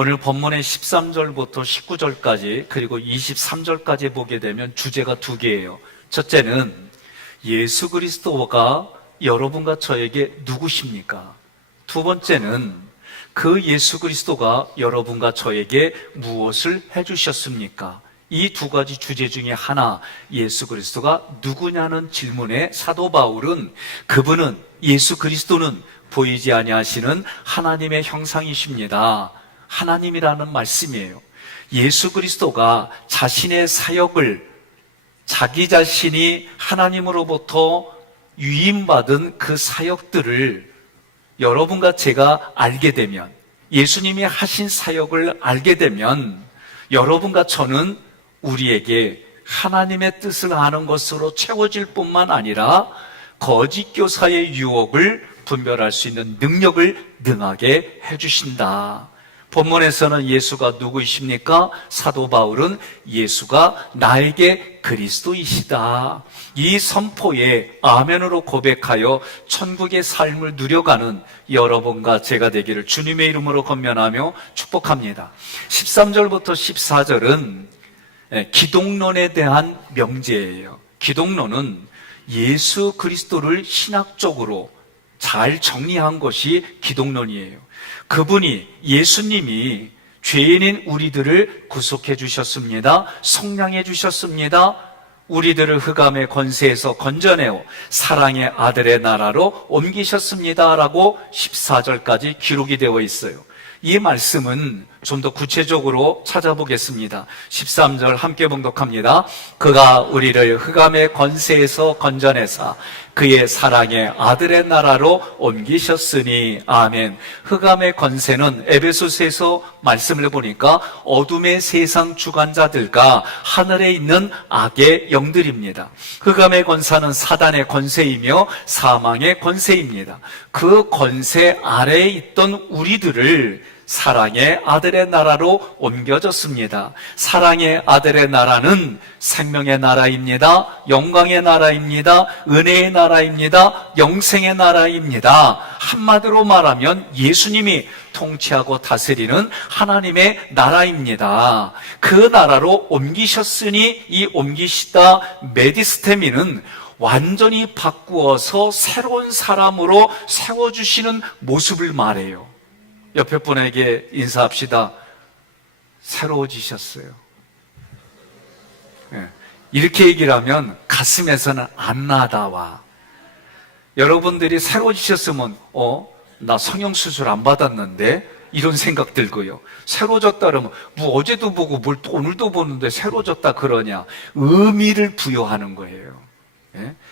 오늘 본문의 13절부터 19절까지 그리고 23절까지 보게 되면 주제가 두 개예요. 첫째는 예수 그리스도가 여러분과 저에게 누구십니까? 두 번째는 그 예수 그리스도가 여러분과 저에게 무엇을 해주셨습니까? 이 두 가지 주제 중에 하나, 예수 그리스도가 누구냐는 질문에 사도 바울은 그분은, 예수 그리스도는 보이지 아니하시는 하나님의 형상이십니다. 하나님이라는 말씀이에요. 예수 그리스도가 자신의 사역을 자기 자신이 하나님으로부터 위임받은 그 사역들을 여러분과 제가 알게 되면, 예수님이 하신 사역을 알게 되면 여러분과 저는 우리에게 하나님의 뜻을 아는 것으로 채워질 뿐만 아니라 거짓 교사의 유혹을 분별할 수 있는 능력을 능하게 해주신다. 본문에서는 예수가 누구이십니까? 사도 바울은 예수가 나에게 그리스도이시다. 이 선포에 아멘으로 고백하여 천국의 삶을 누려가는 여러분과 제가 되기를 주님의 이름으로 권면하며 축복합니다. 13절부터 14절은 기독론에 대한 명제예요. 기독론은 예수 그리스도를 신학적으로 잘 정리한 것이 기독론이에요. 그분이, 예수님이 죄인인 우리들을 구속해 주셨습니다. 속량해 주셨습니다. 우리들을 흑암의 권세에서 건져내어 사랑의 아들의 나라로 옮기셨습니다 라고 14절까지 기록이 되어 있어요. 이 말씀은 좀 더 구체적으로 찾아보겠습니다. 13절 함께 봉독합니다. 그가 우리를 흑암의 권세에서 건져내사 그의 사랑의 아들의 나라로 옮기셨으니 아멘. 흑암의 권세는 에베소서에서 말씀을 해보니까 어둠의 세상 주관자들과 하늘에 있는 악의 영들입니다. 흑암의 권세는 사단의 권세이며 사망의 권세입니다. 그 권세 아래에 있던 우리들을 사랑의 아들의 나라로 옮겨졌습니다. 사랑의 아들의 나라는 생명의 나라입니다. 영광의 나라입니다. 은혜의 나라입니다. 영생의 나라입니다. 한마디로 말하면 예수님이 통치하고 다스리는 하나님의 나라입니다. 그 나라로 옮기셨으니 이 옮기시다 메디스테미는 완전히 바꾸어서 새로운 사람으로 세워주시는 모습을 말해요. 옆에 분에게 인사합시다. 새로워지셨어요. 이렇게 얘기를 하면 가슴에서는 안 나다와. 여러분들이 새로워지셨으면 나 성형수술 안 받았는데 이런 생각 들고요. 새로워졌다 그러면 뭐 어제도 보고 뭘 또 오늘도 보는데 새로워졌다 그러냐. 의미를 부여하는 거예요.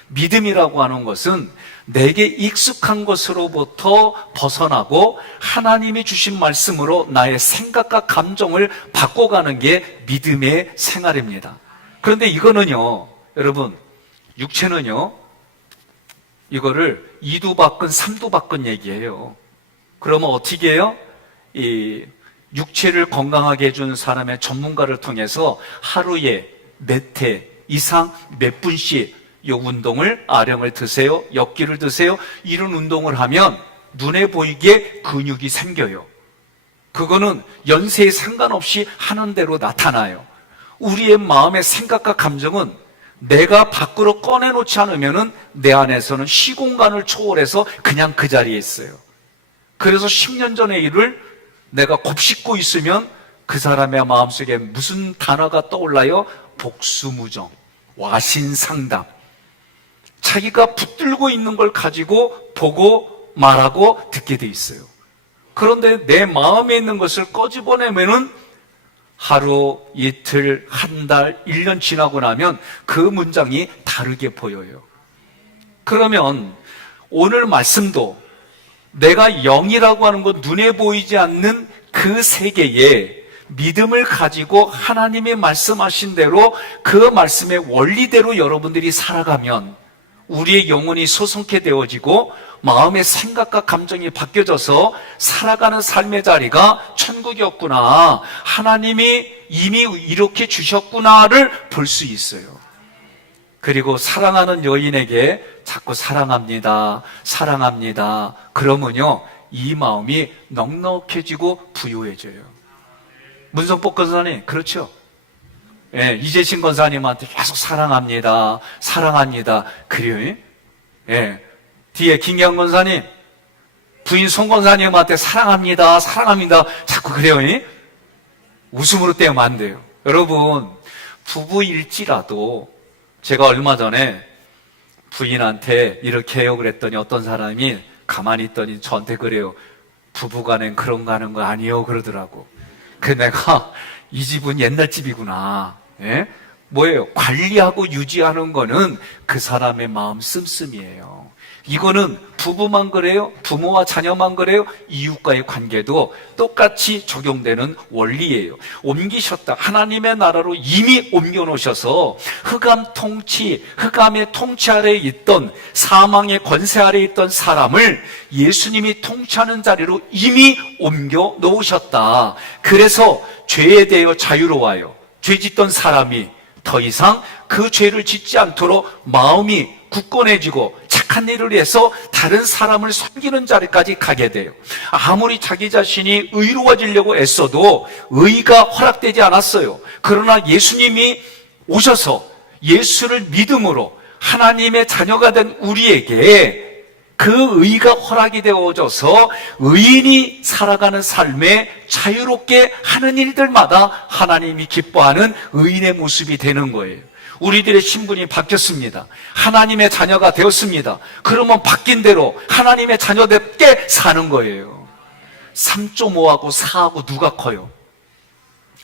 믿음이라고 하는 것은 내게 익숙한 것으로부터 벗어나고 하나님이 주신 말씀으로 나의 생각과 감정을 바꿔가는 게 믿음의 생활입니다. 그런데 이거는요, 여러분, 육체는요, 이거를 2두 바꾼 3두 바꾼 얘기예요. 그러면 어떻게 해요? 이 육체를 건강하게 해주는 사람의 전문가를 통해서 하루에 몇 회 이상 몇 분씩 이 운동을, 아령을 드세요, 엽기를 드세요, 이런 운동을 하면 눈에 보이게 근육이 생겨요. 그거는 연세에 상관없이 하는 대로 나타나요. 우리의 마음의 생각과 감정은 내가 밖으로 꺼내놓지 않으면 내 안에서는 시공간을 초월해서 그냥 그 자리에 있어요. 그래서 10년 전의 일을 내가 곱씹고 있으면 그 사람의 마음속에 무슨 단어가 떠올라요? 복수무정, 와신상담. 자기가 붙들고 있는 걸 가지고 보고 말하고 듣게 돼 있어요. 그런데 내 마음에 있는 것을 꺼집어내면은 하루, 이틀, 한 달, 1년 지나고 나면 그 문장이 다르게 보여요. 그러면 오늘 말씀도 내가 영이라고 하는 것, 눈에 보이지 않는 그 세계에 믿음을 가지고 하나님이 말씀하신 대로 그 말씀의 원리대로 여러분들이 살아가면 우리의 영혼이 소성케 되어지고 마음의 생각과 감정이 바뀌어져서 살아가는 삶의 자리가 천국이었구나, 하나님이 이미 이렇게 주셨구나를 볼 수 있어요. 그리고 사랑하는 여인에게 자꾸 사랑합니다, 사랑합니다 그러면요 이 마음이 넉넉해지고 부유해져요. 문성복 권사님, 그렇죠? 예, 이재신 권사님한테 계속 사랑합니다. 사랑합니다. 그래요? 예. 뒤에 김경 권사님, 부인 송 권사님한테 사랑합니다. 사랑합니다. 자꾸 그래요? 웃음으로 떼면 안 돼요. 여러분, 부부일지라도 제가 얼마 전에 부인한테 이렇게 해요 그랬더니 어떤 사람이 가만히 있더니 저한테 그래요. 부부간엔 그런 거 하는 거 아니에요 그러더라고. 그 내가 이 집은 옛날 집이구나. 예? 뭐예요? 관리하고 유지하는 거는 그 사람의 마음 씀씀이에요. 이거는 부부만 그래요? 부모와 자녀만 그래요? 이웃과의 관계도 똑같이 적용되는 원리예요. 옮기셨다. 하나님의 나라로 이미 옮겨놓으셔서 흑암의 통치 아래에 있던, 사망의 권세 아래에 있던 사람을 예수님이 통치하는 자리로 이미 옮겨 놓으셨다. 그래서 죄에 대하여 자유로워요. 죄 짓던 사람이 더 이상 그 죄를 짓지 않도록 마음이 굳건해지고 착한 일을 해서 다른 사람을 섬기는 자리까지 가게 돼요. 아무리 자기 자신이 의로워지려고 애써도 의가 허락되지 않았어요. 그러나 예수님이 오셔서 예수를 믿음으로 하나님의 자녀가 된 우리에게 그 의가 허락이 되어져서 의인이 살아가는 삶에 자유롭게 하는 일들마다 하나님이 기뻐하는 의인의 모습이 되는 거예요. 우리들의 신분이 바뀌었습니다. 하나님의 자녀가 되었습니다. 그러면 바뀐 대로 하나님의 자녀답게 사는 거예요. 3.5하고 4하고 누가 커요?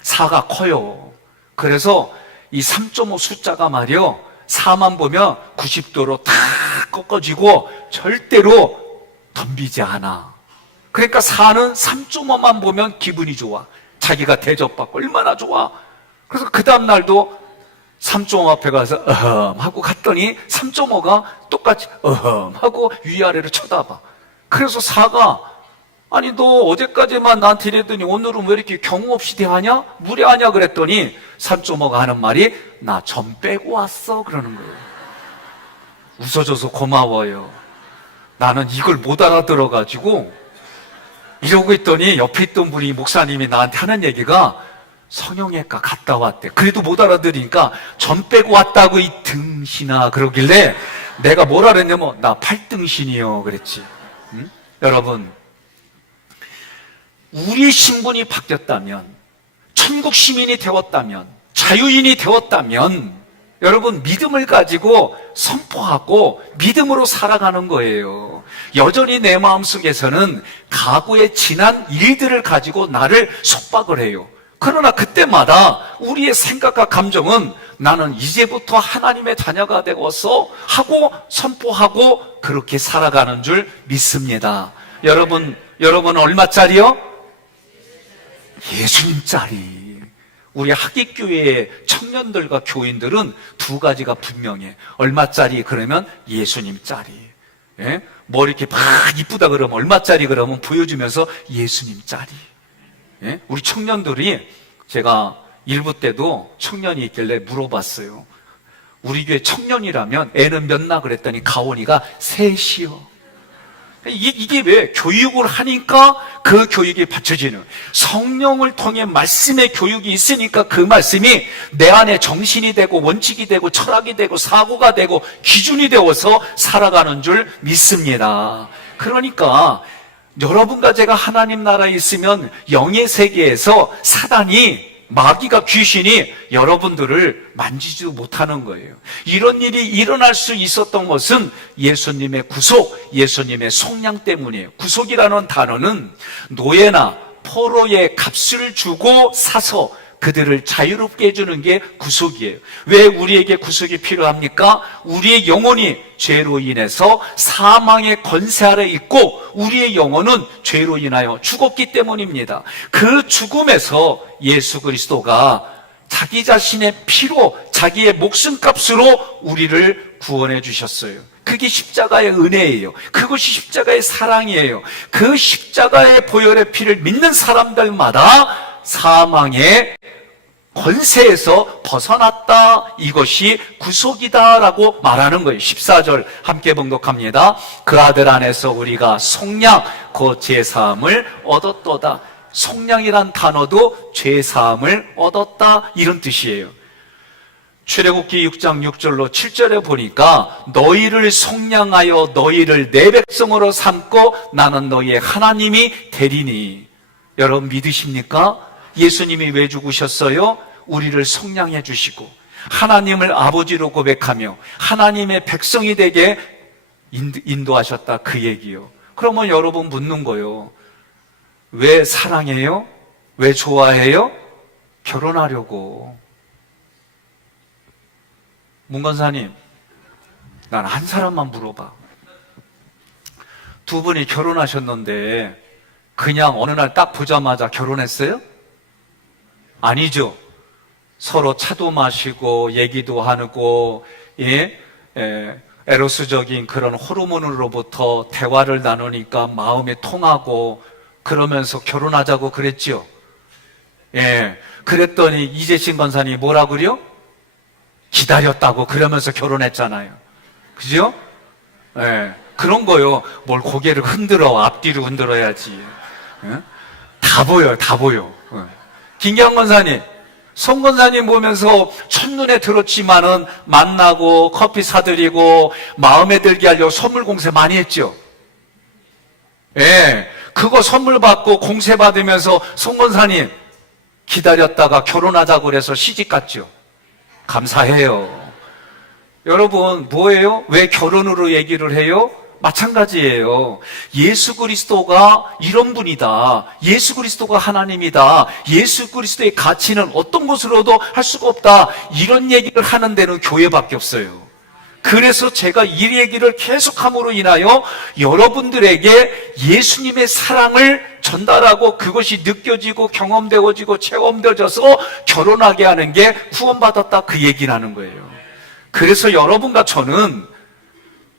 4가 커요. 그래서 이 3.5 숫자가 말이요, 4만 보면 90도로 다 꺾어지고 절대로 덤비지 않아. 그러니까 4는 3.5만 보면 기분이 좋아. 자기가 대접받고 얼마나 좋아. 그래서 그 다음날도 3.5 앞에 가서 하고 갔더니 3.5가 똑같이 하고 위아래로 쳐다봐. 그래서 4가 아니 너 어제까지만 나한테 이랬더니 오늘은 왜 이렇게 경우 없이 대하냐? 무례하냐? 그랬더니 3.5가 하는 말이 나 점 빼고 왔어 그러는 거예요. 웃어줘서 고마워요. 나는 이걸 못 알아들어가지고 이러고 있더니 옆에 있던 분이 목사님이 나한테 하는 얘기가 성형외과 갔다 왔대. 그래도 못 알아들으니까 점 빼고 왔다고 이 등신아 그러길래 내가 뭐라 그랬냐면 나 팔등신이요 그랬지. 응? 여러분, 우리의 신분이 바뀌었다면, 천국 시민이 되었다면, 자유인이 되었다면 여러분 믿음을 가지고 선포하고 믿음으로 살아가는 거예요. 여전히 내 마음속에서는 과거의 지난 일들을 가지고 나를 속박을 해요. 그러나 그때마다 우리의 생각과 감정은 나는 이제부터 하나님의 자녀가 되어서 하고 선포하고 그렇게 살아가는 줄 믿습니다. 여러분 얼마짜리요? 예수님짜리. 우리 학예교회의 청년들과 교인들은 두 가지가 분명해. 얼마짜리 그러면 예수님짜리. 예? 뭐 이렇게 막 이쁘다 그러면 얼마짜리 그러면 보여주면서 예수님짜리. 예? 우리 청년들이 제가 일부 때도 청년이 있길래 물어봤어요. 우리 교회 청년이라면 애는 몇나 그랬더니 가온이가 셋이요. 이게 왜? 교육을 하니까 그 교육이 받쳐지는, 성령을 통해 말씀의 교육이 있으니까 그 말씀이 내 안에 정신이 되고 원칙이 되고 철학이 되고 사고가 되고 기준이 되어서 살아가는 줄 믿습니다. 그러니까 여러분과 제가 하나님 나라에 있으면 영의 세계에서 사단이, 마귀가, 귀신이 여러분들을 만지지도 못하는 거예요. 이런 일이 일어날 수 있었던 것은 예수님의 구속, 예수님의 속량 때문이에요. 구속이라는 단어는 노예나 포로의 값을 주고 사서 그들을 자유롭게 해주는 게 구속이에요. 왜 우리에게 구속이 필요합니까? 우리의 영혼이 죄로 인해서 사망의 권세 아래 있고 우리의 영혼은 죄로 인하여 죽었기 때문입니다. 그 죽음에서 예수 그리스도가 자기 자신의 피로, 자기의 목숨값으로 우리를 구원해 주셨어요. 그게 십자가의 은혜예요. 그것이 십자가의 사랑이에요. 그 십자가의 보혈의 피를 믿는 사람들마다 사망의 권세에서 벗어났다. 이것이 구속이다라고 말하는 거예요. 14절 함께 봉독합니다. 그 아들 안에서 우리가 속량 곧 제사함을 얻었도다. 속량이란 단어도 죄사함을 얻었다, 이런 뜻이에요. 출애굽기 6장 6절로 7절에 보니까 너희를 속량하여 너희를 내 백성으로 삼고 나는 너희의 하나님이 되리니. 여러분 믿으십니까? 예수님이 왜 죽으셨어요? 우리를 속량해 주시고 하나님을 아버지로 고백하며 하나님의 백성이 되게 인도하셨다, 그 얘기요. 그러면 여러분 묻는 거요, 왜 사랑해요? 왜 좋아해요? 결혼하려고. 문건사님, 난 한 사람만 물어봐. 두 분이 결혼하셨는데 그냥 어느 날 딱 보자마자 결혼했어요? 아니죠. 서로 차도 마시고 얘기도 하고, 에로스적인 그런 호르몬으로부터 대화를 나누니까 마음이 통하고 그러면서 결혼하자고 그랬죠. 그랬더니 이재신 권사님이 뭐라고요? 기다렸다고 그러면서 결혼했잖아요. 그죠? 그런 거요. 뭘 고개를 흔들어, 앞뒤로 흔들어야지. 다 보여요, 다 보여. 김기환 권사님, 송 권사님 보면서 첫눈에 들었지만은 만나고 커피 사드리고 마음에 들게 하려고 선물 공세 많이 했죠. 그거 선물 받고 공세 받으면서 송 권사님 기다렸다가 결혼하자고 그래서 시집 갔죠. 감사해요. 여러분 뭐예요? 왜 결혼으로 얘기를 해요? 마찬가지예요. 예수 그리스도가 이런 분이다. 예수 그리스도가 하나님이다. 예수 그리스도의 가치는 어떤 것으로도 할 수가 없다. 이런 얘기를 하는 데는 교회밖에 없어요. 그래서 제가 이 얘기를 계속함으로 인하여 여러분들에게 예수님의 사랑을 전달하고 그것이 느껴지고 경험되어지고 체험되어져서 결혼하게 하는 게 구원받았다, 그 얘기를 하는 거예요. 그래서 여러분과 저는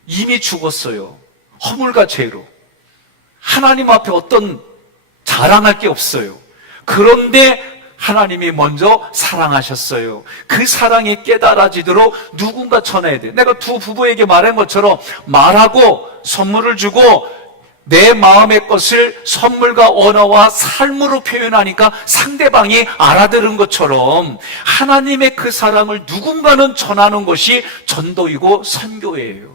이미 죽었어요. 허물과 죄로. 하나님 앞에 어떤 자랑할 게 없어요. 그런데 하나님이 먼저 사랑하셨어요. 그 사랑이 깨달아지도록 누군가 전해야 돼요. 내가 두 부부에게 말한 것처럼 말하고 선물을 주고 내 마음의 것을 선물과 언어와 삶으로 표현하니까 상대방이 알아들은 것처럼 하나님의 그 사랑을 누군가는 전하는 것이 전도이고 선교예요.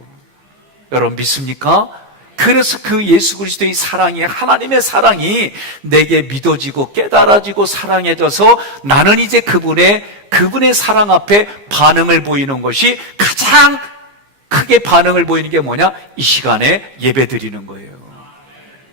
여러분 믿습니까? 그래서 그 예수 그리스도의 사랑이, 하나님의 사랑이 내게 믿어지고 깨달아지고 사랑해져서 나는 이제 그분의 사랑 앞에 반응을 보이는 것이, 가장 크게 반응을 보이는 게 뭐냐? 이 시간에 예배 드리는 거예요.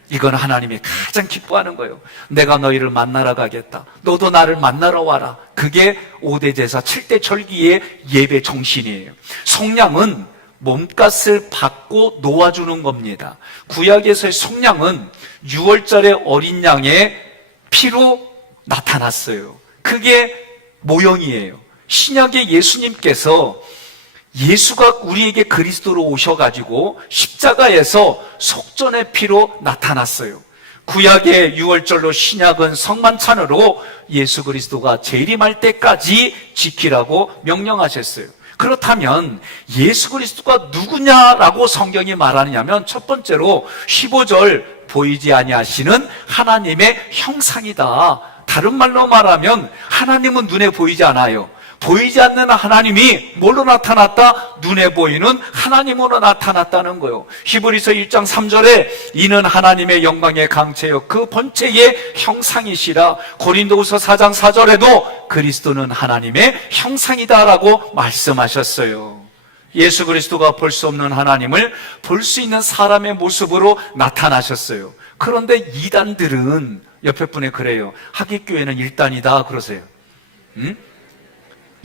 이건 하나님이 가장 기뻐하는 거예요. 내가 너희를 만나러 가겠다. 너도 나를 만나러 와라. 그게 5대 제사 7대 절기의 예배 정신이에요. 속량은 몸값을 받고 놓아주는 겁니다. 구약에서의 속량은 6월절의 어린 양의 피로 나타났어요. 그게 모형이에요. 신약의 예수님께서, 예수가 우리에게 그리스도로 오셔가지고 십자가에서 속전의 피로 나타났어요. 구약의 6월절로 신약은 성만찬으로 예수 그리스도가 재림할 때까지 지키라고 명령하셨어요. 그렇다면 예수 그리스도가 누구냐라고 성경이 말하느냐면, 첫 번째로 15절 보이지 아니하시는 하나님의 형상이다. 다른 말로 말하면 하나님은 눈에 보이지 않아요. 보이지 않는 하나님이 뭘로 나타났다? 눈에 보이는 하나님으로 나타났다는 거예요. 히브리서 1장 3절에 이는 하나님의 영광의 강체요 그 본체의 형상이시라. 고린도후서 4장 4절에도 그리스도는 하나님의 형상이다라고 말씀하셨어요. 예수 그리스도가 볼 수 없는 하나님을 볼 수 있는 사람의 모습으로 나타나셨어요. 그런데 이단들은 옆에 분에 그래요. 하깃교회는 1단이다 그러세요.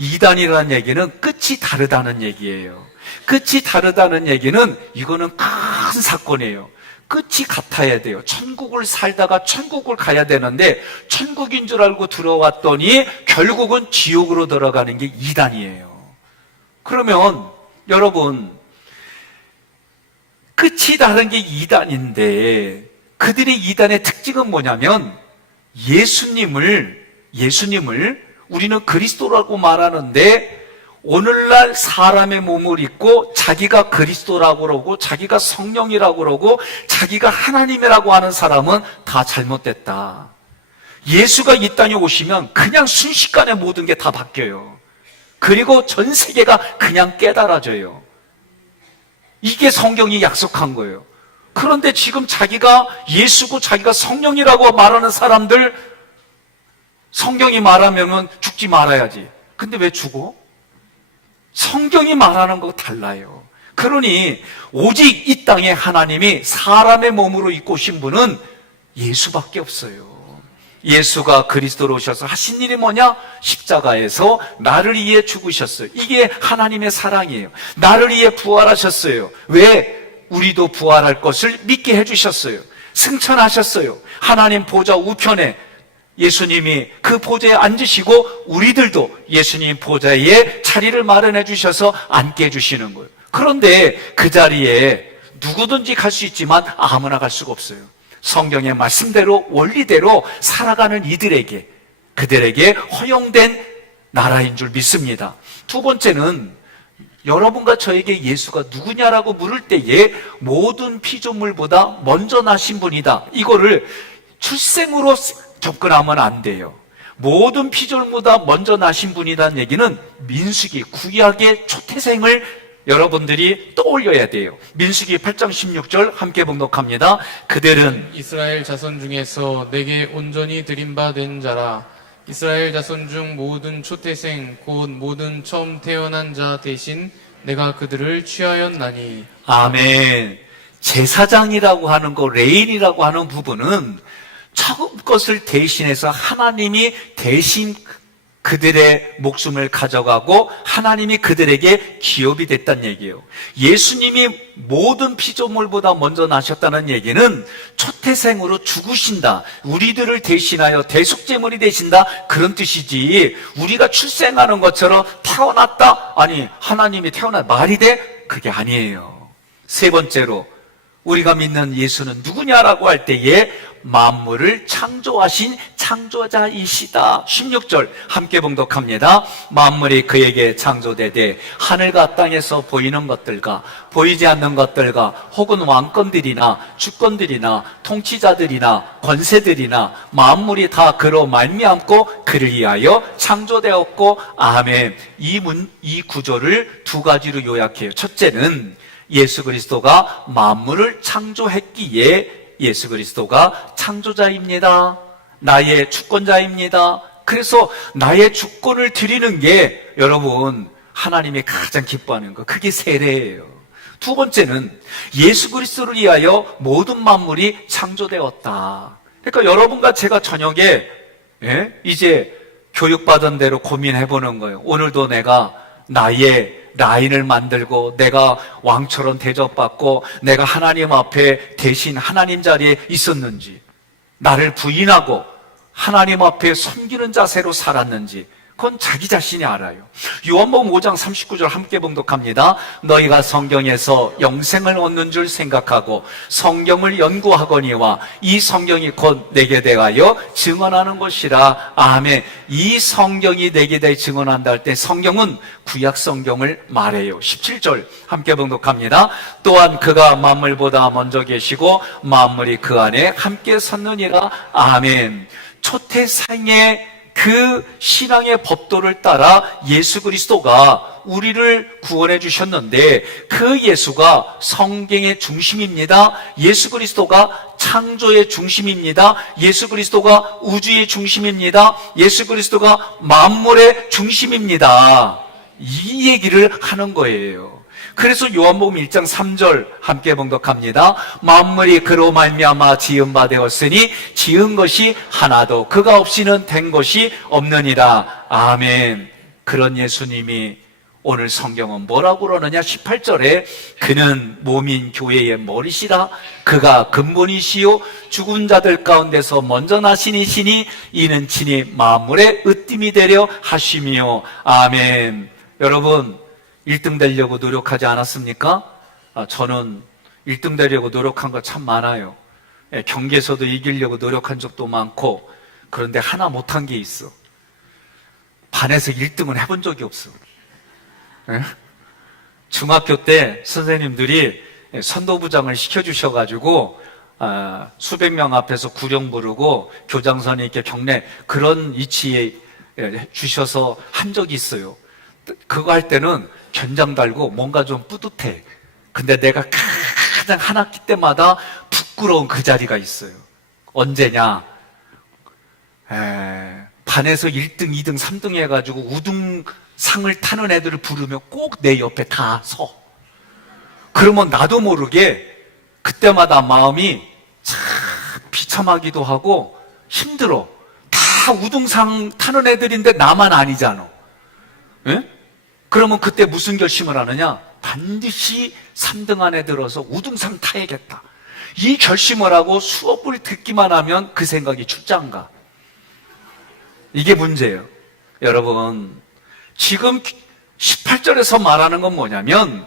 이단이라는 얘기는 끝이 다르다는 얘기예요. 끝이 다르다는 얘기는 이거는 큰 사건이에요. 끝이 같아야 돼요. 천국을 살다가 천국을 가야 되는데 천국인 줄 알고 들어왔더니 결국은 지옥으로 들어가는 게 이단이에요. 그러면 여러분, 끝이 다른 게 이단인데 그들의 이단의 특징은 뭐냐면, 예수님을 우리는 그리스도라고 말하는데 오늘날 사람의 몸을 입고 자기가 그리스도라고 그러고 자기가 성령이라고 그러고 자기가 하나님이라고 하는 사람은 다 잘못됐다. 예수가 이 땅에 오시면 그냥 순식간에 모든 게 다 바뀌어요. 그리고 전 세계가 그냥 깨달아져요. 이게 성경이 약속한 거예요. 그런데 지금 자기가 예수고 자기가 성령이라고 말하는 사람들, 성경이 말하면 죽지 말아야지. 근데 왜 죽어? 성경이 말하는 거 달라요. 그러니 오직 이 땅에 하나님이 사람의 몸으로 입고 오신 분은 예수밖에 없어요. 예수가 그리스도로 오셔서 하신 일이 뭐냐? 십자가에서 나를 위해 죽으셨어요. 이게 하나님의 사랑이에요. 나를 위해 부활하셨어요. 왜? 우리도 부활할 것을 믿게 해주셨어요. 승천하셨어요. 하나님 보좌 우편에 예수님이 그 보좌에 앉으시고 우리들도 예수님 보좌에 자리를 마련해 주셔서 앉게 해주시는 거예요. 그런데 그 자리에 누구든지 갈 수 있지만 아무나 갈 수가 없어요. 성경의 말씀대로 원리대로 살아가는 이들에게, 그들에게 허용된 나라인 줄 믿습니다. 두 번째는 여러분과 저에게 예수가 누구냐라고 물을 때에 모든 피조물보다 먼저 나신 분이다, 이거를 출생으로 접근하면 안 돼요. 모든 피조물보다 먼저 나신 분이라는 얘기는 민수기, 구약의 초태생을 여러분들이 떠올려야 돼요. 민수기 8장 16절 함께 봉독합니다. 그들은 이스라엘 자손 중에서 내게 온전히 드림받은 자라. 이스라엘 자손 중 모든 초태생 곧 모든 처음 태어난 자 대신 내가 그들을 취하였나니. 아멘. 제사장이라고 하는 거, 레인이라고 하는 부분은 처음 것을 대신해서 하나님이 대신 그들의 목숨을 가져가고 하나님이 그들에게 기업이 됐다는 얘기예요. 예수님이 모든 피조물보다 먼저 나셨다는 얘기는 초태생으로 죽으신다, 우리들을 대신하여 대속제물이 되신다, 그런 뜻이지, 우리가 출생하는 것처럼 태어났다, 아니 하나님이 태어난 말이 돼? 그게 아니에요. 세 번째로 우리가 믿는 예수는 누구냐라고 할 때에 만물을 창조하신 창조자이시다. 16절 함께 봉독합니다. 만물이 그에게 창조되되 하늘과 땅에서 보이는 것들과 보이지 않는 것들과 혹은 왕권들이나 주권들이나 통치자들이나 권세들이나 만물이 다 그로 말미암고 그를 위하여 창조되었고. 아멘. 이 구조를 두 가지로 요약해요. 첫째는 예수 그리스도가 만물을 창조했기에 예수 그리스도가 창조자입니다. 나의 주권자입니다. 그래서 나의 주권을 드리는 게 여러분 하나님이 가장 기뻐하는 거, 그게 세례예요. 두 번째는 예수 그리스도를 위하여 모든 만물이 창조되었다. 그러니까 여러분과 제가 저녁에 이제 교육받은 대로 고민해보는 거예요. 오늘도 내가 나의 라인을 만들고 내가 왕처럼 대접받고 내가 하나님 앞에 대신 하나님 자리에 있었는지, 나를 부인하고 하나님 앞에 섬기는 자세로 살았는지, 그건 자기 자신이 알아요. 요한복음 5장 39절 함께 봉독합니다. 너희가 성경에서 영생을 얻는 줄 생각하고 성경을 연구하거니와 이 성경이 곧 내게 대하여 증언하는 것이라. 아멘. 이 성경이 내게 대해 증언한다 할 때 성경은 구약 성경을 말해요. 17절 함께 봉독합니다. 또한 그가 만물보다 먼저 계시고 만물이 그 안에 함께 섰느니라. 아멘. 초태생의 그 신앙의 법도를 따라 예수 그리스도가 우리를 구원해 주셨는데 그 예수가 성경의 중심입니다. 예수 그리스도가 창조의 중심입니다. 예수 그리스도가 우주의 중심입니다. 예수 그리스도가 만물의 중심입니다. 이 얘기를 하는 거예요. 그래서 요한복음 1장 3절 함께 봉독합니다. 만물이 그로 말미암아 지은 바 되었으니 지은 것이 하나도 그가 없이는 된 것이 없느니라. 아멘. 그런 예수님이 오늘 성경은 뭐라고 그러느냐? 18절에 그는 몸인 교회의 머리시라. 그가 근본이시요 죽은 자들 가운데서 먼저 나신 이시니 이는 친히 만물의 으뜸이 되려 하시며. 아멘. 여러분 1등 되려고 노력하지 않았습니까? 저는 1등 되려고 노력한 거 참 많아요. 경기에서도 이기려고 노력한 적도 많고. 그런데 하나 못한 게 있어. 반에서 1등은 해본 적이 없어. 중학교 때 선생님들이 선도부장을 시켜주셔가지고 수백 명 앞에서 구령 부르고 교장선생님께 경례 그런 위치에 주셔서 한 적이 있어요. 그거 할 때는 견장 달고 뭔가 좀 뿌듯해. 근데 내가 가장 한 학기 때마다 부끄러운 그 자리가 있어요. 언제냐? 반에서 1등, 2등, 3등 해가지고 우등상을 타는 애들을 부르면 꼭 내 옆에 다 서. 그러면 나도 모르게 그때마다 마음이 참 비참하기도 하고 힘들어. 다 우등상 타는 애들인데 나만 아니잖아. 예? 그러면 그때 무슨 결심을 하느냐? 반드시 3등 안에 들어서 우등상 타야겠다. 이 결심을 하고 수업을 듣기만 하면 그 생각이 출장 가. 이게 문제예요. 여러분, 지금 18절에서 말하는 건 뭐냐면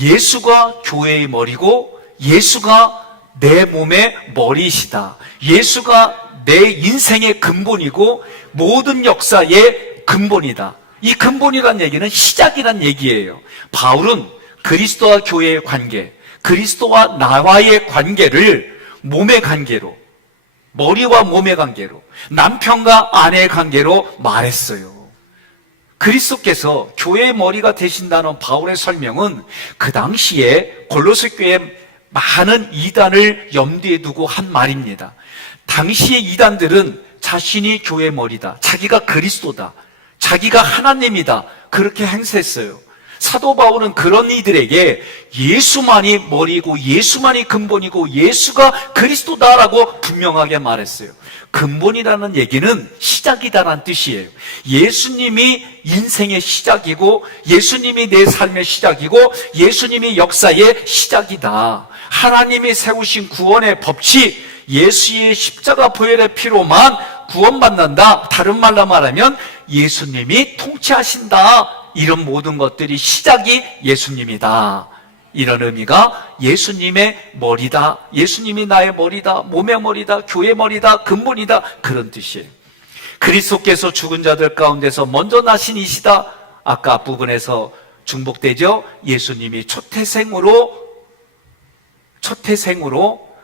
예수가 교회의 머리고 예수가 내 몸의 머리이시다. 예수가 내 인생의 근본이고 모든 역사의 근본이다. 이 근본이란 얘기는 시작이란 얘기예요. 바울은 그리스도와 교회의 관계, 그리스도와 나와의 관계를 몸의 관계로, 머리와 몸의 관계로, 남편과 아내의 관계로 말했어요. 그리스도께서 교회의 머리가 되신다는 바울의 설명은 그 당시에 골로새 교회에 많은 이단을 염두에 두고 한 말입니다. 당시의 이단들은 자신이 교회의 머리다, 자기가 그리스도다, 자기가 하나님이다, 그렇게 행세했어요. 사도 바울은 그런 이들에게 예수만이 머리고 예수만이 근본이고 예수가 그리스도다라고 분명하게 말했어요. 근본이라는 얘기는 시작이다라는 뜻이에요. 예수님이 인생의 시작이고 예수님이 내 삶의 시작이고 예수님이 역사의 시작이다. 하나님이 세우신 구원의 법칙, 예수의 십자가 보혈의 피로만 구원받는다. 다른 말로 말하면 예수님이 통치하신다. 이런 모든 것들이 시작이 예수님이다. 이런 의미가 예수님의 머리다, 예수님이 나의 머리다, 몸의 머리다, 교회의 머리다, 근본이다, 그런 뜻이에요. 그리스도께서 죽은 자들 가운데서 먼저 나신 이시다. 아까 앞부분에서 중복되죠. 예수님이 초태생으로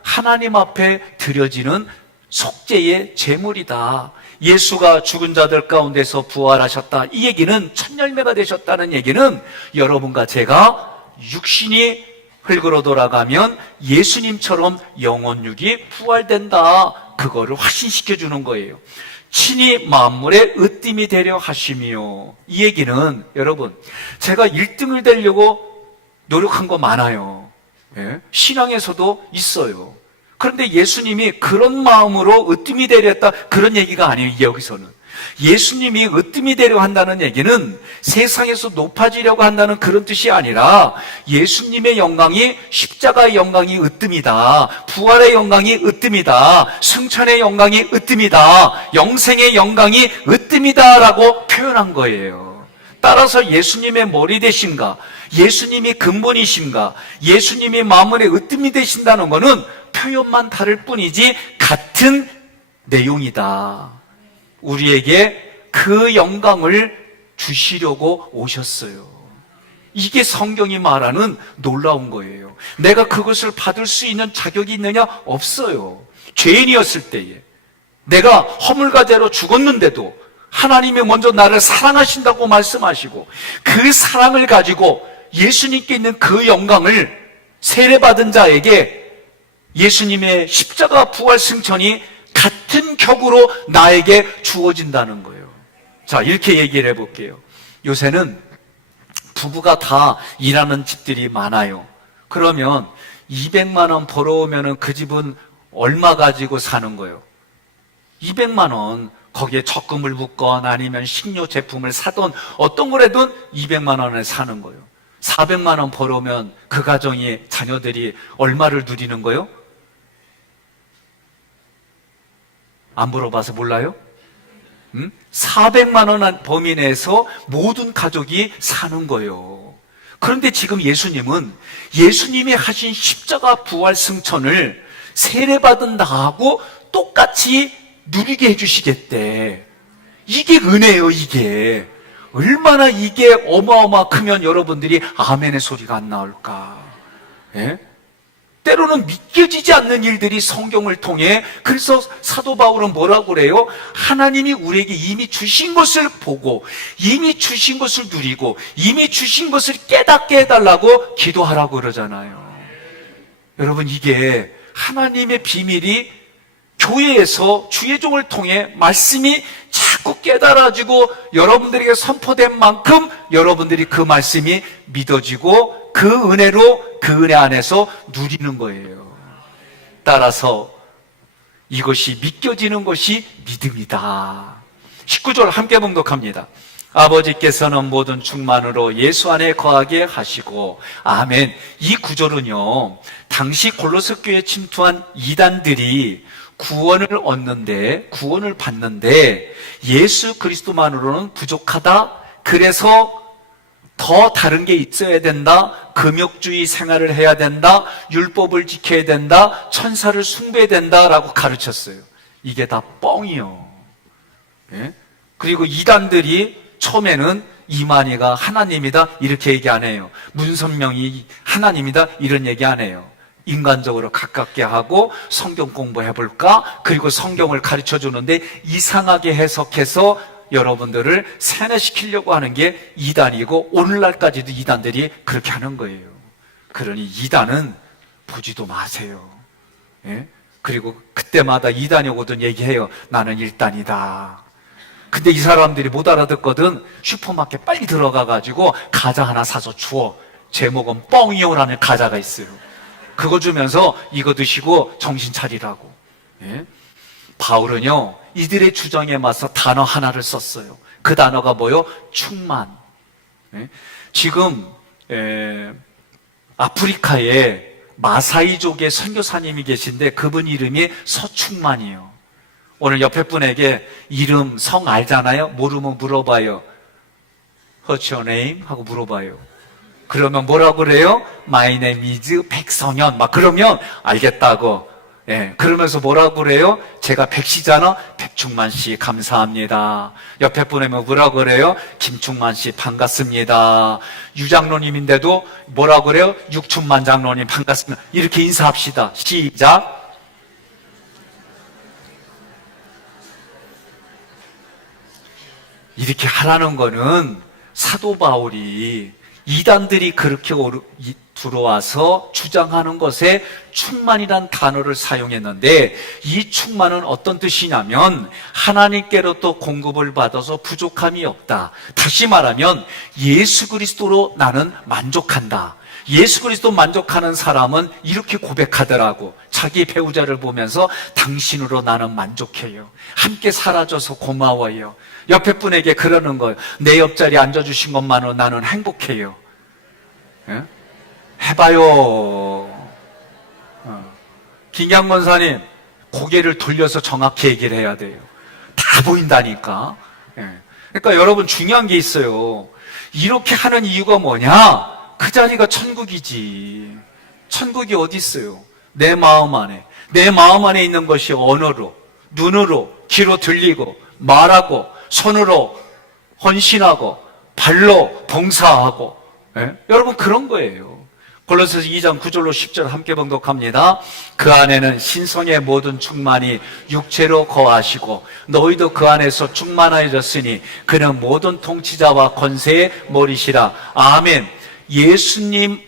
하나님 앞에 드려지는 속죄의 제물이다. 예수가 죽은 자들 가운데서 부활하셨다. 이 얘기는 첫 열매가 되셨다는 얘기는 여러분과 제가 육신이 흙으로 돌아가면 예수님처럼 영혼육이 부활된다. 그거를 확신시켜 주는 거예요. 친히 만물의 으뜸이 되려 하심이요. 이 얘기는 여러분, 제가 1등을 되려고 노력한 거 많아요. 예? 신앙에서도 있어요. 그런데 예수님이 그런 마음으로 으뜸이 되려 했다, 그런 얘기가 아니에요. 여기서는 예수님이 으뜸이 되려 한다는 얘기는 세상에서 높아지려고 한다는 그런 뜻이 아니라 예수님의 영광이, 십자가의 영광이 으뜸이다, 부활의 영광이 으뜸이다, 승천의 영광이 으뜸이다, 영생의 영광이 으뜸이다 라고 표현한 거예요. 따라서 예수님의 머리 되신가, 예수님이 근본이신가, 예수님이 마음의 으뜸이 되신다는 것은 표현만 다를 뿐이지 같은 내용이다. 우리에게 그 영광을 주시려고 오셨어요. 이게 성경이 말하는 놀라운 거예요. 내가 그것을 받을 수 있는 자격이 있느냐? 없어요. 죄인이었을 때에 내가 허물과제로 죽었는데도 하나님이 먼저 나를 사랑하신다고 말씀하시고 그 사랑을 가지고 예수님께 있는 그 영광을 세례받은 자에게 예수님의 십자가 부활 승천이 같은 격으로 나에게 주어진다는 거예요. 자, 이렇게 얘기를 해볼게요. 요새는 부부가 다 일하는 집들이 많아요. 그러면 200만 원 벌어오면 그 집은 얼마 가지고 사는 거예요? 200만 원, 거기에 적금을 붓건 아니면 식료 제품을 사던 어떤 거라도 200만 원에 사는 거예요. 400만 원 벌어오면 그 가정이, 자녀들이 얼마를 누리는 거예요? 안 물어봐서 몰라요? 400만 원 범위 내에서 모든 가족이 사는 거예요. 그런데 지금 예수님은 예수님이 하신 십자가 부활 승천을 세례받은 나하고 똑같이 누리게 해주시겠대. 이게 은혜예요, 이게. 얼마나 이게 어마어마 크면 여러분들이 아멘의 소리가 안 나올까. 예? 때로는 믿겨지지 않는 일들이 성경을 통해, 그래서 사도 바울은 뭐라고 그래요? 하나님이 우리에게 이미 주신 것을 보고 이미 주신 것을 누리고 이미 주신 것을 깨닫게 해달라고 기도하라고 그러잖아요. 여러분, 이게 하나님의 비밀이 교회에서 주의 종을 통해 말씀이 자꾸 깨달아지고 여러분들에게 선포된 만큼 여러분들이 그 말씀이 믿어지고 그 은혜로, 그 은혜 안에서 누리는 거예요. 따라서 이것이 믿겨지는 것이 믿음이다. 19절 함께 봉독합니다. 아버지께서는 모든 충만으로 예수 안에 거하게 하시고. 아멘. 이 구절은요, 당시 골로새 교회에 침투한 이단들이 구원을 받는데 예수 그리스도만으로는 부족하다. 그래서 더 다른 게 있어야 된다. 금욕주의 생활을 해야 된다. 율법을 지켜야 된다. 천사를 숭배해야 된다라고 가르쳤어요. 이게 다 뻥이요. 예? 그리고 이단들이 처음에는 이만희가 하나님이다 이렇게 얘기 안 해요. 문선명이 하나님이다 이런 얘기 안 해요. 인간적으로 가깝게 하고 성경 공부해볼까? 그리고 성경을 가르쳐주는데 이상하게 해석해서 여러분들을 세뇌시키려고 하는 게 이단이고, 오늘날까지도 이단들이 그렇게 하는 거예요. 그러니 이단은 보지도 마세요. 예? 그리고 그때마다 이단이 오거든 얘기해요. 나는 일단이다. 근데 이 사람들이 못 알아듣거든. 슈퍼마켓 빨리 들어가가지고 과자 하나 사서 주워. 제목은 뻥이요라는 과자가 있어요. 그거 주면서 이거 드시고 정신 차리라고. 예? 바울은요, 이들의 주장에 맞서 단어 하나를 썼어요. 그 단어가 뭐요? 충만. 예? 지금 아프리카에 마사이족의 선교사님이 계신데 그분 이름이 서충만이에요. 오늘 옆에 분에게 이름, 성 알잖아요? 모르면 물어봐요. What's your name? 하고 물어봐요. 그러면 뭐라고 그래요? My name is 백성현. 막 그러면 알겠다고. 예, 그러면서 뭐라고 그래요? 제가 백씨잖아? 백충만 씨 감사합니다. 옆에 분에면 뭐라고 그래요? 김충만 씨 반갑습니다. 유장로님인데도 뭐라고 그래요? 육충만 장로님 반갑습니다. 이렇게 인사합시다. 시작. 이렇게 하라는 거는 사도 바울이 이단들이 그렇게 들어와서 주장하는 것에 충만이란 단어를 사용했는데, 이 충만은 어떤 뜻이냐면 하나님께로부터 공급을 받아서 부족함이 없다. 다시 말하면 예수 그리스도로 나는 만족한다. 예수 그리스도 만족하는 사람은 이렇게 고백하더라고. 자기 배우자를 보면서 당신으로 나는 만족해요. 함께 살아줘서 고마워요. 옆에 분에게 그러는 거예요. 내 옆자리에 앉아주신 것만으로 나는 행복해요. 예? 해봐요. 김양 권사님, 고개를 돌려서 정확히 얘기를 해야 돼요. 다 보인다니까. 예. 그러니까 여러분, 중요한 게 있어요. 이렇게 하는 이유가 뭐냐? 그 자리가 천국이지. 천국이 어디 있어요? 내 마음 안에. 내 마음 안에 있는 것이 언어로, 눈으로, 귀로 들리고, 말하고, 손으로 헌신하고, 발로 봉사하고. 예? 여러분, 그런 거예요. 골로새서 2장 9절로 10절 함께 봉독합니다. 그 안에는 신성의 모든 충만이 육체로 거하시고 너희도 그 안에서 충만하여졌으니 그는 모든 통치자와 권세의 머리시라. 아멘. 예수님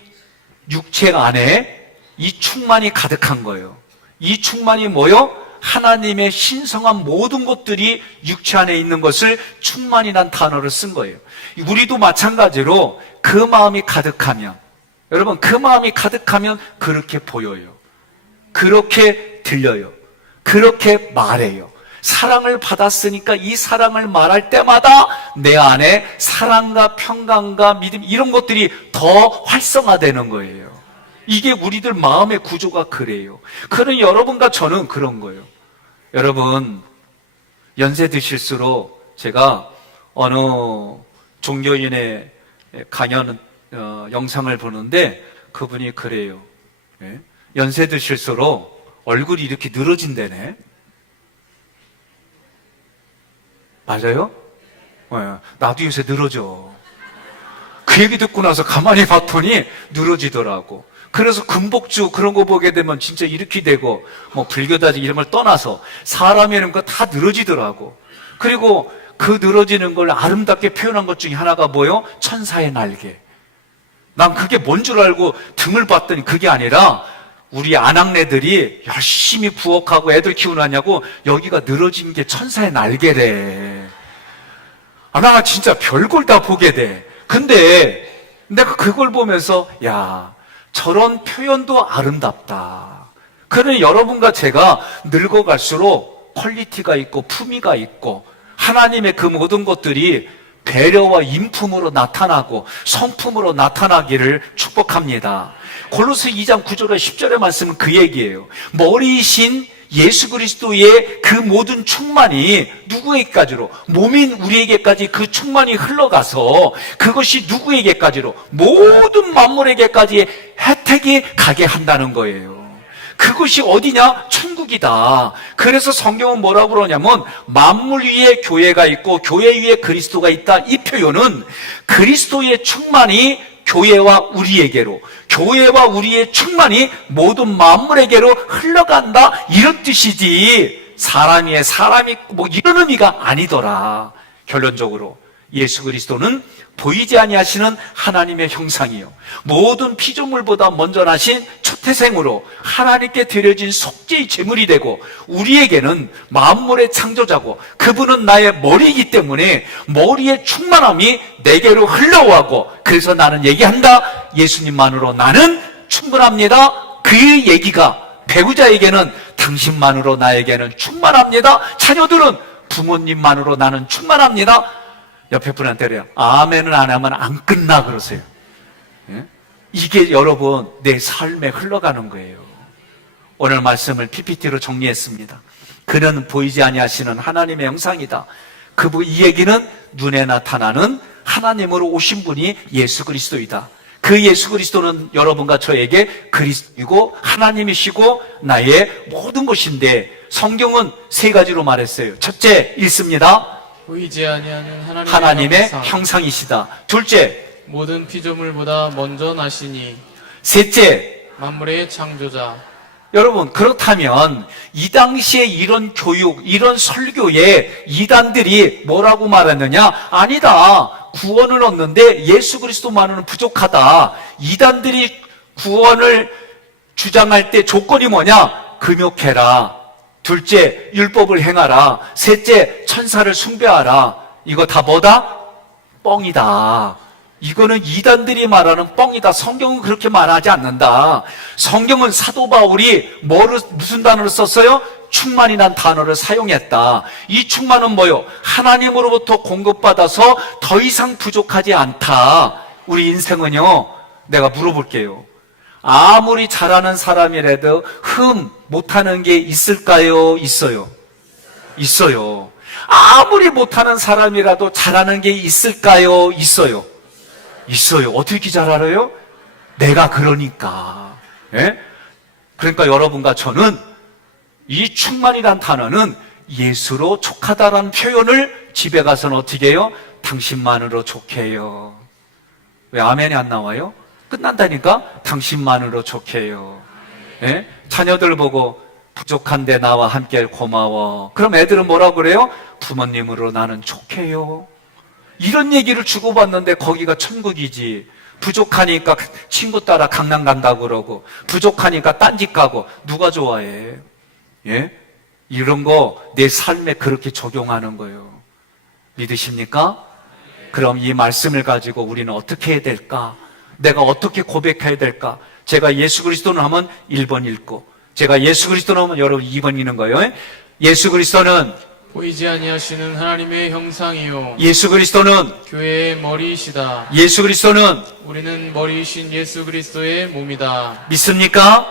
육체 안에 이 충만이 가득한 거예요. 이 충만이 뭐요? 하나님의 신성한 모든 것들이 육체 안에 있는 것을 충만이란 단어를 쓴 거예요. 우리도 마찬가지로 그 마음이 가득하면, 여러분, 그 마음이 가득하면 그렇게 보여요. 그렇게 들려요. 그렇게 말해요. 사랑을 받았으니까 이 사랑을 말할 때마다 내 안에 사랑과 평강과 믿음, 이런 것들이 더 활성화되는 거예요. 이게 우리들 마음의 구조가 그래요. 그런 여러분과 저는 그런 거예요. 여러분, 연세 드실수록 제가 어느 종교인의 강연 영상을 보는데 그분이 그래요. 예? 연세 드실수록 얼굴이 이렇게 늘어진다네. 맞아요? 예, 나도 요새 늘어져. 그 얘기 듣고 나서 가만히 봤더니 늘어지더라고. 그래서 금복주 그런 거 보게 되면 진짜 이렇게 되고, 뭐 불교다지 이런 걸 떠나서 사람이라는 거 다 늘어지더라고. 그리고 그 늘어지는 걸 아름답게 표현한 것 중에 하나가 뭐요? 천사의 날개. 난 그게 뭔 줄 알고 등을 봤더니 그게 아니라 우리 아낙네들이 열심히 부엌하고 애들 키우느냐고 여기가 늘어진 게 천사의 날개래. 아, 나 진짜 별걸 다 보게 돼. 근데 내가 그걸 보면서 야, 저런 표현도 아름답다. 그러니 여러분과 제가 늙어갈수록 퀄리티가 있고 품위가 있고 하나님의 그 모든 것들이 배려와 인품으로 나타나고 성품으로 나타나기를 축복합니다. 골로새 2장 9절에 10절의 말씀은 그 얘기예요. 머리이신 예수 그리스도의 그 모든 충만이 누구에게까지로? 몸인 우리에게까지 그 충만이 흘러가서 그것이 누구에게까지로? 모든 만물에게까지 혜택이 가게 한다는 거예요. 그것이 어디냐? 천국이다. 그래서 성경은 뭐라고 그러냐면 만물 위에 교회가 있고 교회 위에 그리스도가 있다. 이 표현은 그리스도의 충만이 교회와 우리에게로, 교회와 우리의 충만이 모든 만물에게로 흘러간다, 이런 뜻이지 사람 위에 사람이 뭐 이런 의미가 아니더라. 결론적으로 예수 그리스도는 보이지 아니하시는 하나님의 형상이요 모든 피조물보다 먼저 나신 초태생으로 하나님께 드려진 속죄의 제물이 되고 우리에게는 만물의 창조자고 그분은 나의 머리이기 때문에 머리의 충만함이 내게로 흘러오고 그래서 나는 얘기한다. 예수님만으로 나는 충분합니다. 그 얘기가 배우자에게는 당신만으로 나에게는 충만합니다. 자녀들은 부모님만으로 나는 충만합니다. 옆에 분한테 그래요. 아멘은 안 하면 안 끝나 그러세요. 예? 이게 여러분 내 삶에 흘러가는 거예요. 오늘 말씀을 PPT로 정리했습니다. 그는 보이지 아니하시는 하나님의 형상이다. 이 얘기는 눈에 나타나는 하나님으로 오신 분이 예수 그리스도이다. 그 예수 그리스도는 여러분과 저에게 그리스도이고 하나님이시고 나의 모든 것인데 성경은 세 가지로 말했어요. 첫째, 읽습니다. 보이지 아니하는 하나님의 형상이시다. 둘째, 모든 피조물보다 먼저 나시니 셋째, 만물의 창조자. 여러분 그렇다면 이 당시에 이런 교육, 이런 설교에 이단들이 뭐라고 말했느냐? 아니다. 구원을 얻는데 예수 그리스도만으로는 부족하다. 이단들이 구원을 주장할 때 조건이 뭐냐? 금욕해라. 둘째, 율법을 행하라. 셋째, 천사를 숭배하라. 이거 다 뭐다? 뻥이다. 이거는 이단들이 말하는 뻥이다. 성경은 그렇게 말하지 않는다. 성경은 사도 바울이 무슨 단어를 썼어요? 충만이란 단어를 사용했다. 이 충만은 뭐요? 하나님으로부터 공급받아서 더 이상 부족하지 않다. 우리 인생은요, 내가 물어볼게요. 아무리 잘하는 사람이라도 못하는 게 있을까요? 있어요. 있어요. 아무리 못하는 사람이라도 잘하는 게 있을까요? 있어요. 있어요. 어떻게 잘 알아요? 내가 그러니까. 예? 그러니까 여러분과 저는 이 충만이란 단어는 예수로 족하다라는 표현을 집에 가서는 어떻게 해요? 당신만으로 족해요. 왜 아멘이 안 나와요? 끝난다니까? 당신만으로 족해요. 예? 자녀들 보고 부족한데 나와 함께 고마워. 그럼 애들은 뭐라고 그래요? 부모님으로 나는 족해요. 이런 얘기를 주고받는데 거기가 천국이지. 부족하니까 친구 따라 강남 간다고 그러고 부족하니까 딴집 가고 누가 좋아해? 예? 이런 거 내 삶에 그렇게 적용하는 거예요. 믿으십니까? 그럼 이 말씀을 가지고 우리는 어떻게 해야 될까? 내가 어떻게 고백해야 될까? 제가 예수 그리스도는 하면 1번 읽고 제가 예수 그리스도는 하면 여러분 2번 읽는 거예요. 예수 그리스도는 보이지 아니하시는 하나님의 형상이요 예수 그리스도는 교회의 머리이시다. 예수 그리스도는 우리는 머리이신 예수 그리스도의 몸이다. 믿습니까?